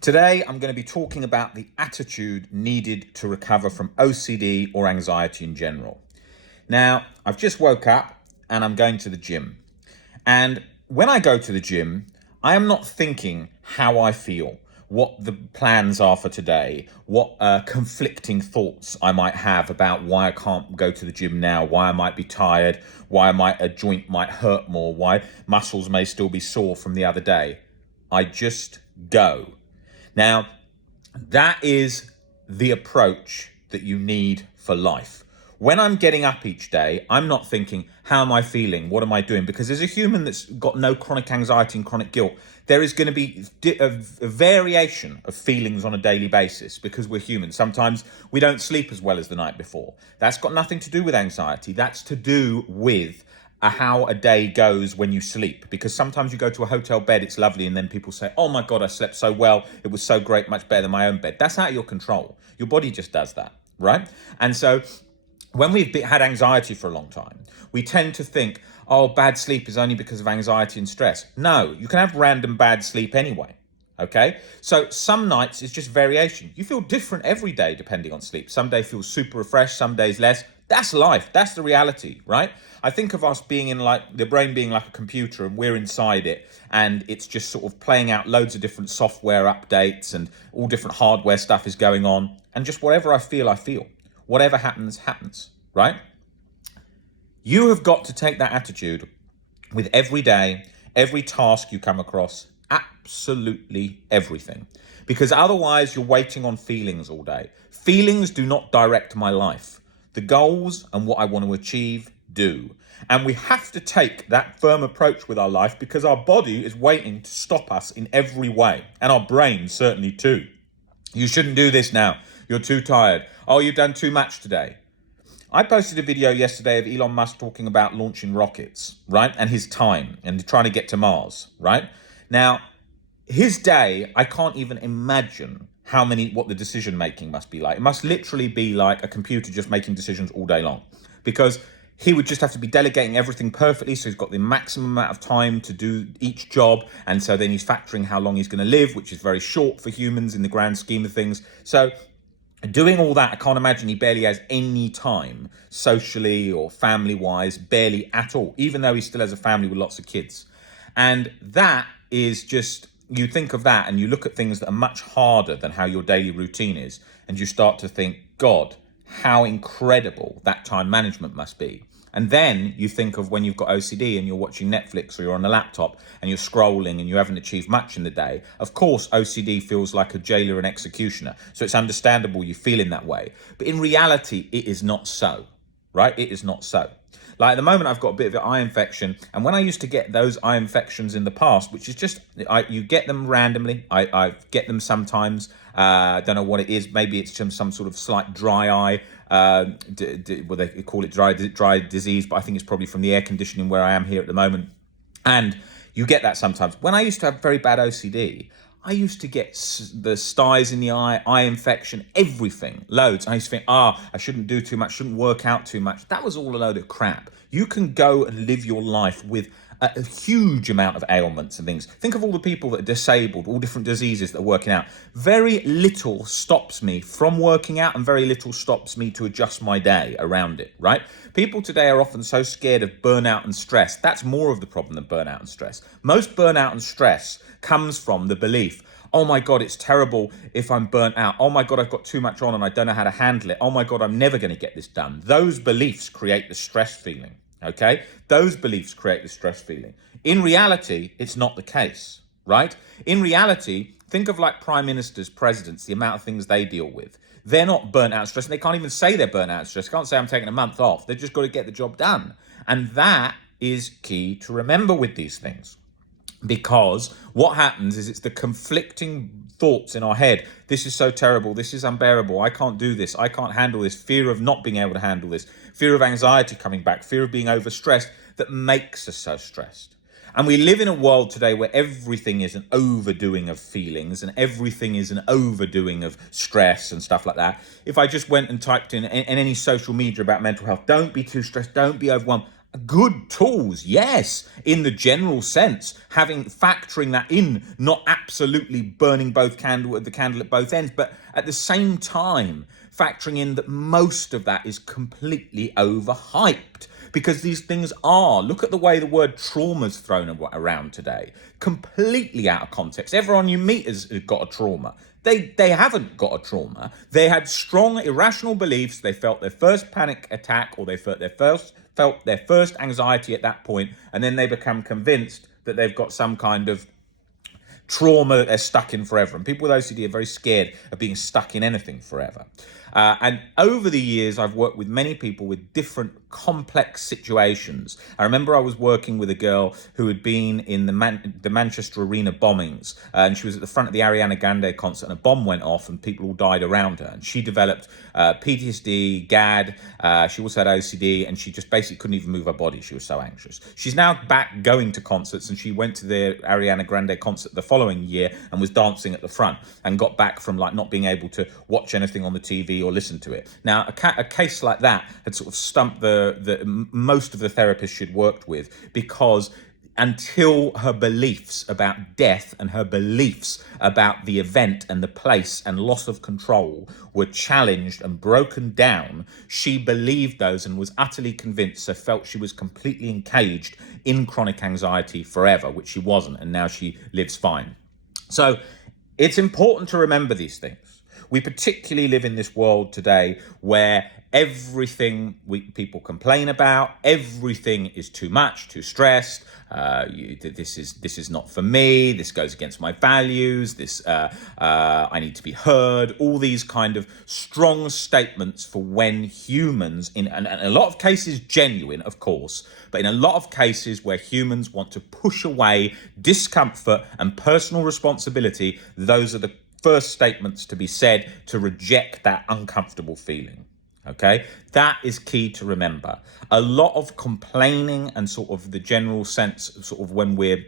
Today, I'm going to be talking about the attitude needed to recover from OCD or anxiety in general. Now, I've just woke up and I'm going to the gym. And when I go to the gym, I am not thinking how I feel, what the plans are for today, what conflicting thoughts I might have about why I can't go to the gym now, why I might be tired, why a joint might hurt more, why muscles may still be sore from the other day. I just go. Now, that is the approach that you need for life. When I'm getting up each day, I'm not thinking, how am I feeling? What am I doing? Because as a human that's got no chronic anxiety and chronic guilt, there is going to be a variation of feelings on a daily basis because we're human. Sometimes we don't sleep as well as the night before. That's got nothing to do with anxiety. That's to do with how a day goes when you sleep, because sometimes you go to a hotel bed, it's lovely, and then people say, oh my God, I slept so well, it was so great, much better than my own bed. That's out of your control. Your body just does that, right? And so when we've had anxiety for a long time, we tend to think, oh, bad sleep is only because of anxiety and stress. No, you can have random bad sleep anyway. Okay, so some nights it's just variation. You feel different every day depending on sleep. Some days feel super refreshed, some days less. That's life. That's the reality, right? I think of us being in like the brain being like a computer and we're inside it, and it's just sort of playing out loads of different software updates and all different hardware stuff is going on. And just whatever I feel, whatever happens, right? You have got to take that attitude with every day, every task you come across, absolutely everything. Because otherwise you're waiting on feelings all day. Feelings do not direct my life. The goals and what I want to achieve do. And we have to take that firm approach with our life because our body is waiting to stop us in every way. And our brain certainly too. You shouldn't do this now. You're too tired. Oh, you've done too much today. I posted a video yesterday of Elon Musk talking about launching rockets, right? And his time and trying to get to Mars, right? Now, his day, I can't even imagine what the decision making must be like. It must literally be like a computer just making decisions all day long, because he would just have to be delegating everything perfectly. So he's got the maximum amount of time to do each job. And so then he's factoring how long he's going to live, which is very short for humans in the grand scheme of things. So doing all that, I can't imagine he barely has any time socially or family-wise, barely at all, even though he still has a family with lots of kids. And that is just, you think of that and you look at things that are much harder than how your daily routine is, and you start to think, God, how incredible that time management must be. And then you think of when you've got OCD and you're watching Netflix or you're on a laptop and you're scrolling and you haven't achieved much in the day. Of course, OCD feels like a jailer and executioner. So it's understandable you feel in that way. But in reality, it is not so, right? It is not so. Like at the moment, I've got a bit of an eye infection. And when I used to get those eye infections in the past, which is just, you get them randomly. I get them sometimes. Don't know what it is. Maybe it's some sort of slight dry eye. Well, they call it dry disease, but I think it's probably from the air conditioning where I am here at the moment. And you get that sometimes. When I used to have very bad OCD, I used to get the styes in the eye infection, everything, loads. I used to think, I shouldn't do too much, shouldn't work out too much. That was all a load of crap. You can go and live your life with a huge amount of ailments and things. Think of all the people that are disabled, all different diseases that are working out. Very little stops me from working out and very little stops me to adjust my day around it, right? People today are often so scared of burnout and stress. That's more of the problem than burnout and stress. Most burnout and stress comes from the belief, oh my God, it's terrible if I'm burnt out. Oh my God, I've got too much on and I don't know how to handle it. Oh my God, I'm never going to get this done. Those beliefs create the stress feeling. Okay, those beliefs create the stress feeling. In reality, it's not the case, right? In reality, think of like prime ministers, presidents, the amount of things they deal with. They're not burnt out stress, and they can't even say they're burnt out stress. Can't say I'm taking a month off. They've just got to get the job done. And that is key to remember with these things. Because what happens is it's the conflicting thoughts in our head. This is so terrible. This is unbearable. I can't do this. I can't handle this. Fear of not being able to handle this. Fear of anxiety coming back. Fear of being overstressed that makes us so stressed. And we live in a world today where everything is an overdoing of feelings and everything is an overdoing of stress and stuff like that. If I just went and typed in any social media about mental health, don't be too stressed, don't be overwhelmed. Good tools, yes, in the general sense, factoring that in, not absolutely burning the candle at both ends, but at the same time factoring in that most of that is completely overhyped. Because these things are, look at the way the word trauma's thrown around today, completely out of context. Everyone you meet has got a trauma. They haven't got a trauma. They had strong irrational beliefs. They felt their first panic attack, or they felt their first anxiety at that point, and then they become convinced that they've got some kind of trauma that they're stuck in forever. And people with OCD are very scared of being stuck in anything forever. And over the years, I've worked with many people with different complex situations. I remember I was working with a girl who had been in the Manchester Arena bombings, and she was at the front of the Ariana Grande concert, and a bomb went off and people all died around her. And she developed PTSD, GAD, she also had OCD, and she just basically couldn't even move her body. She was so anxious. She's now back going to concerts, and she went to the Ariana Grande concert the following year and was dancing at the front, and got back from like not being able to watch anything on the TV or listen to it. Now, a case like that had sort of stumped most of the therapists she'd worked with, because until her beliefs about death and her beliefs about the event and the place and loss of control were challenged and broken down, she believed those and was utterly convinced, so felt she was completely encaged in chronic anxiety forever, which she wasn't, and now she lives fine. So it's important to remember these things. We particularly live in this world today where everything people complain about, everything is too much, too stressed. This is not for me. This goes against my values. I need to be heard. All these kind of strong statements for when humans, in a lot of cases genuine, of course, but in a lot of cases where humans want to push away discomfort and personal responsibility, those are the first statements to be said to reject that uncomfortable feeling. Okay, that is key to remember. A lot of complaining and sort of the general sense, sort of when we're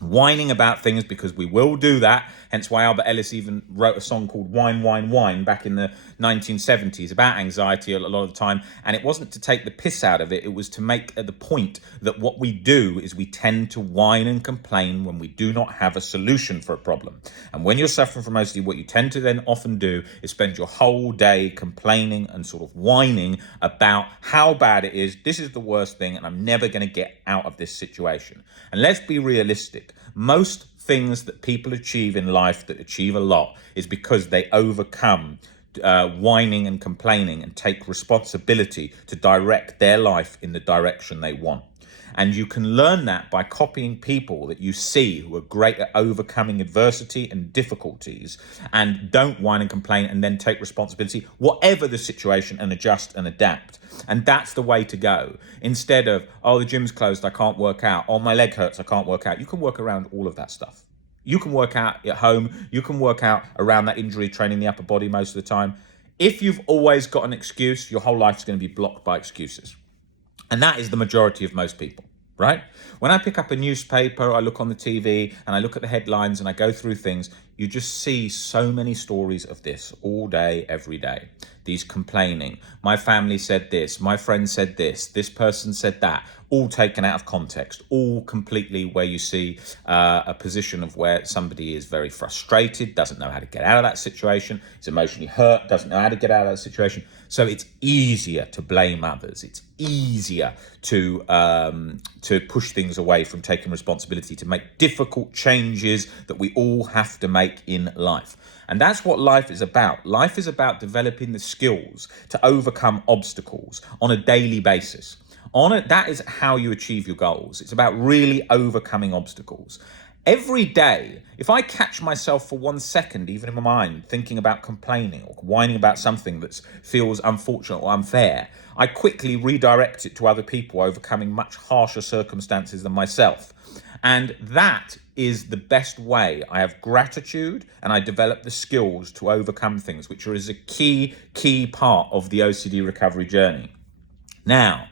whining about things, because we will do that, hence why Albert Ellis even wrote a song called Whine, Whine, Whine back in the 1970s about anxiety a lot of the time. And it wasn't to take the piss out of it, it was to make the point that what we do is we tend to whine and complain when we do not have a solution for a problem. And when you're suffering from OCD, what you tend to then often do is spend your whole day complaining and sort of whining about how bad it is. This is the worst thing, and I'm never going to get out of this situation. And let's be realistic. Most things that people achieve in life, that achieve a lot, is because they overcome whining and complaining and take responsibility to direct their life in the direction they want. And you can learn that by copying people that you see who are great at overcoming adversity and difficulties, and don't whine and complain, and then take responsibility, whatever the situation, and adjust and adapt. And that's the way to go. Instead of, oh, the gym's closed, I can't work out. Oh, my leg hurts, I can't work out. You can work around all of that stuff. You can work out at home. You can work out around that injury, training the upper body most of the time. If you've always got an excuse, your whole life is going to be blocked by excuses. And that is the majority of most people, right? When I pick up a newspaper, I look on the TV and I look at the headlines and I go through things, you just see so many stories of this all day, every day. These complaining, my family said this, my friend said this person said that, all taken out of context, all completely where you see a position of where somebody is very frustrated, doesn't know how to get out of that situation, is emotionally hurt, doesn't know how to get out of that situation. So it's easier to blame others. It's easier to push things away from taking responsibility, to make difficult changes that we all have to make in life. And that's what life is about. Life is about developing the skills to overcome obstacles on a daily basis. That is how you achieve your goals. It's about really overcoming obstacles. Every day, if I catch myself for 1 second, even in my mind, thinking about complaining or whining about something that feels unfortunate or unfair, I quickly redirect it to other people overcoming much harsher circumstances than myself. And that is the best way. I have gratitude and I develop the skills to overcome things, which is a key part of the OCD recovery journey. Now,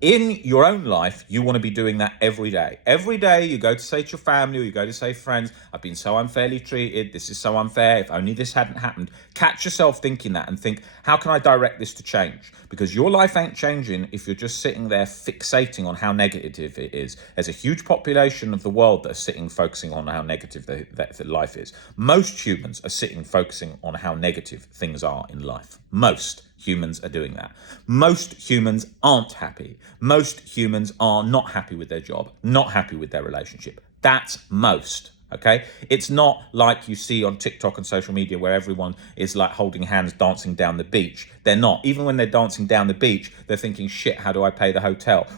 In your own life, you want to be doing that every day. Every day you go to say to your family or you go to say to friends, I've been so unfairly treated. This is so unfair. If only this hadn't happened. Catch yourself thinking that and think, how can I direct this to change? Because your life ain't changing if you're just sitting there fixating on how negative it is. There's a huge population of the world that are sitting focusing on how negative that life is. Most humans are sitting focusing on how negative things are in life. Most humans are doing that. Most humans aren't happy. Most humans are not happy with their job, not happy with their relationship. That's most. Okay, it's not like you see on TikTok and social media where everyone is like holding hands dancing down the beach. They're not. Even when they're dancing down the beach, they're thinking, shit, how do I pay the hotel?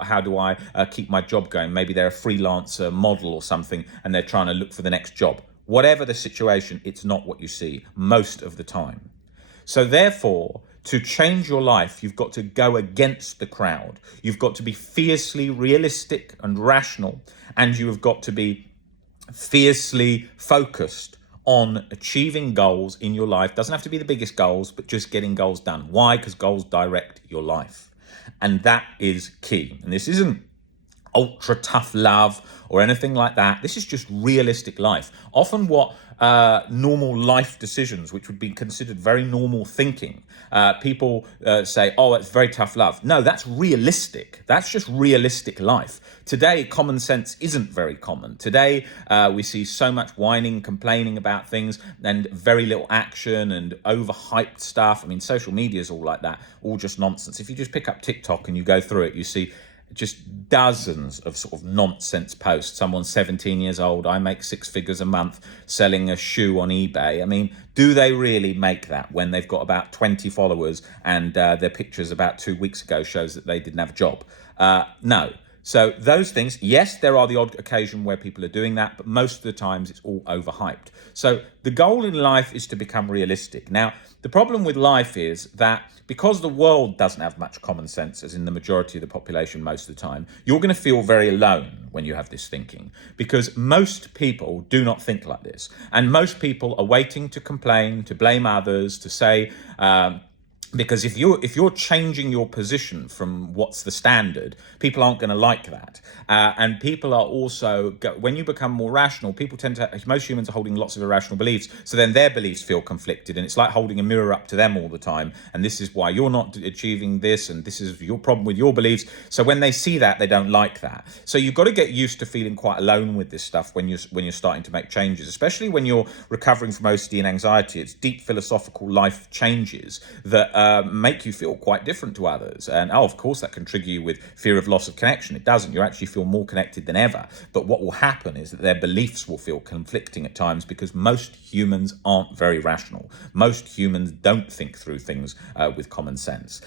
How do I keep my job going? Maybe they're a freelance model or something and they're trying to look for the next job. Whatever the situation, it's not what you see most of the time. So therefore, to change your life, you've got to go against the crowd. You've got to be fiercely realistic and rational, and you have got to be fiercely focused on achieving goals in your life. Doesn't have to be the biggest goals, but just getting goals done. Why? Because goals direct your life. And that is key. And this isn't ultra tough love or anything like that. This is just realistic life. Often what normal life decisions, which would be considered very normal thinking, people say, oh, it's very tough love. No, that's realistic. That's just realistic life. Today, common sense isn't very common. Today, we see so much whining, complaining about things and very little action and overhyped stuff. I mean, social media is all like that, all just nonsense. If you just pick up TikTok and you go through it, you see just dozens of sort of nonsense posts. Someone's 17 years old, I make 6 figures a month selling a shoe on eBay. I mean, do they really make that when they've got about 20 followers and their pictures about 2 weeks ago shows that they didn't have a job? No. So those things, yes, there are the odd occasion where people are doing that, but most of the times it's all overhyped. So the goal in life is to become realistic. Now, the problem with life is that because the world doesn't have much common sense, as in the majority of the population most of the time, you're going to feel very alone when you have this thinking, because most people do not think like this. And most people are waiting to complain, to blame others, to say, because if you're changing your position from what's the standard, people aren't going to like that. And people are also, when you become more rational, people tend to, most humans are holding lots of irrational beliefs. So then their beliefs feel conflicted. And it's like holding a mirror up to them all the time. And this is why you're not achieving this. And this is your problem with your beliefs. So when they see that, they don't like that. So you've got to get used to feeling quite alone with this stuff when you're starting to make changes, especially when you're recovering from OCD and anxiety. It's deep philosophical life changes that make you feel quite different to others. And of course, that can trigger you with fear of loss of connection. It doesn't. You actually feel more connected than ever. But what will happen is that their beliefs will feel conflicting at times because most humans aren't very rational. Most humans don't think through things with common sense.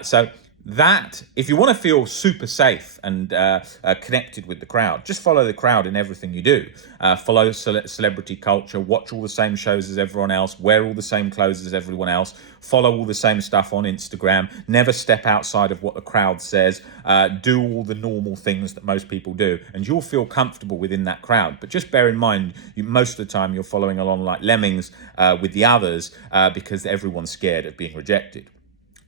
So that, if you want to feel super safe and connected with the crowd, just follow the crowd in everything you do. Follow celebrity culture, watch all the same shows as everyone else, wear all the same clothes as everyone else, follow all the same stuff on Instagram, never step outside of what the crowd says, do all the normal things that most people do, and you'll feel comfortable within that crowd. But just bear in mind, most of the time you're following along like lemmings with the others because everyone's scared of being rejected.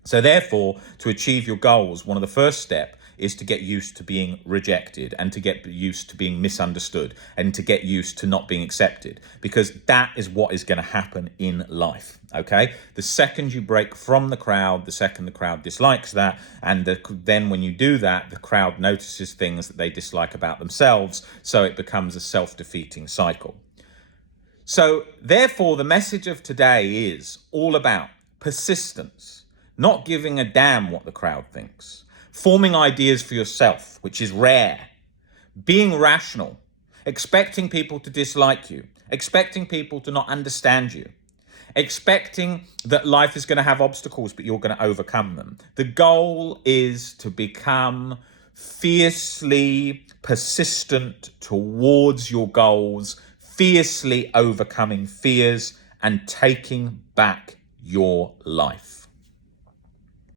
So therefore, to achieve your goals, one of the first steps is to get used to being rejected and to get used to being misunderstood and to get used to not being accepted, because that is what is going to happen in life. Okay, the second you break from the crowd, the second the crowd dislikes that, and then when you do that, the crowd notices things that they dislike about themselves, so it becomes a self-defeating cycle. So therefore, the message of today is all about persistence. Not giving a damn what the crowd thinks. Forming ideas for yourself, which is rare. Being rational. Expecting people to dislike you. Expecting people to not understand you. Expecting that life is going to have obstacles, but you're going to overcome them. The goal is to become fiercely persistent towards your goals, fiercely overcoming fears and taking back your life.